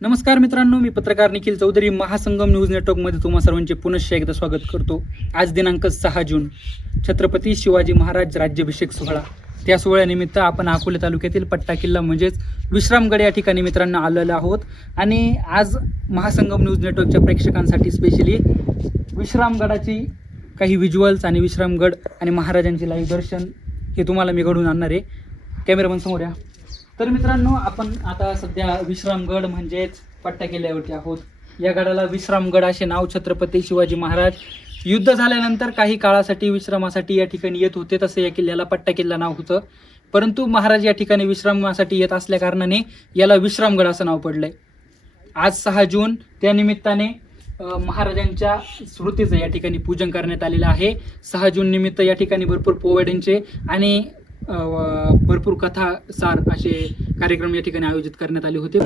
नमस्कार मित्रांनो, मी पत्रकार निखिल चौधरी महासंगम न्यूज नेटवर्कमध्ये तुम्हा सर्वांचे पुनश्च एकदा स्वागत करतो. आज दिनांक 6 जून छत्रपती शिवाजी महाराज राज्याभिषेक सोहळा. त्या सोहळ्यानिमित्त आपण अकोले तालुक्यातील पट्टा किल्ला म्हणजेच विश्रामगड या ठिकाणी मित्रांनो आलेलो आहोत. आणि आज महासंगम न्यूज नेटवर्कच्या प्रेक्षकांसाठी स्पेशली विश्रामगडाची काही व्हिज्युअल्स आणि विश्रामगड आणि महाराजांचे लाईव्ह दर्शन हे तुम्हाला मी घडून आणणार आहे. कॅमेरामन समोर या. तर मित्रांनो, आपण आता सध्या विश्रामगड म्हणजेच पट्टा किल्ल्यावरती आहोत. या गडाला विश्रामगड असे नाव छत्रपती शिवाजी महाराज युद्ध झाल्यानंतर काही काळासाठी विश्रामासाठी या ठिकाणी येत होते. तसे या किल्ल्याला पट्टा किल्ला नाव होतं, परंतु महाराज या ठिकाणी विश्रामासाठी येत असल्या कारणाने याला विश्रामगड असं नाव पडलंय. आज 6 जून त्यानिमित्ताने महाराजांच्या स्मृतीचं या ठिकाणी पूजन करण्यात आलेलं आहे. 6 जून निमित्त या ठिकाणी भरपूर पोवाड्यांचे आणि भरपूर कथा सार असे कार्यक्रम या ठिकाणी आयोजित करण्यात आले होते.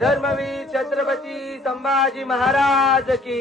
धर्मवीर छत्रपती संभाजी महाराज की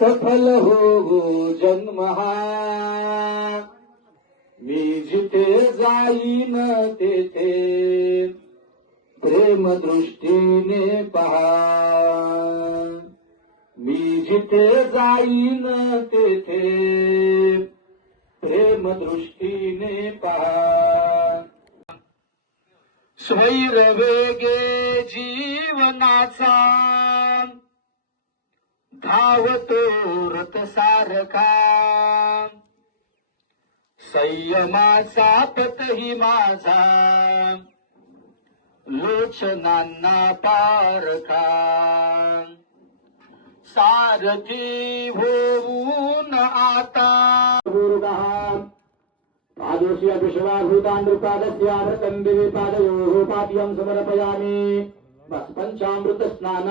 सफल हो जन्म हा, मी जिथे जाईन तेथे प्रेम दृष्टीने पहा. मी जिथे जाईन तेथे प्रेम दृष्टीने पहा. स्वैर वेगे जीवनाचा धावतो रथ सारखा, संयमाचा पथही माझा लोचनांना पारखा. सारथी होऊन आता पादोशी अभिषेकाभूतानृपादस्यामृतं दिवे पादयोः पाद्यं समर्पयामि. पंचामृत स्नान.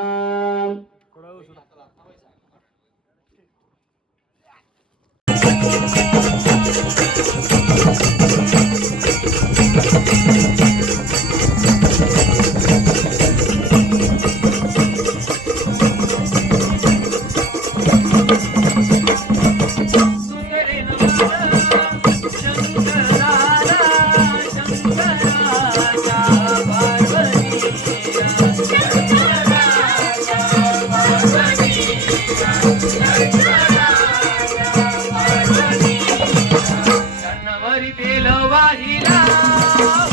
Shut पाहिला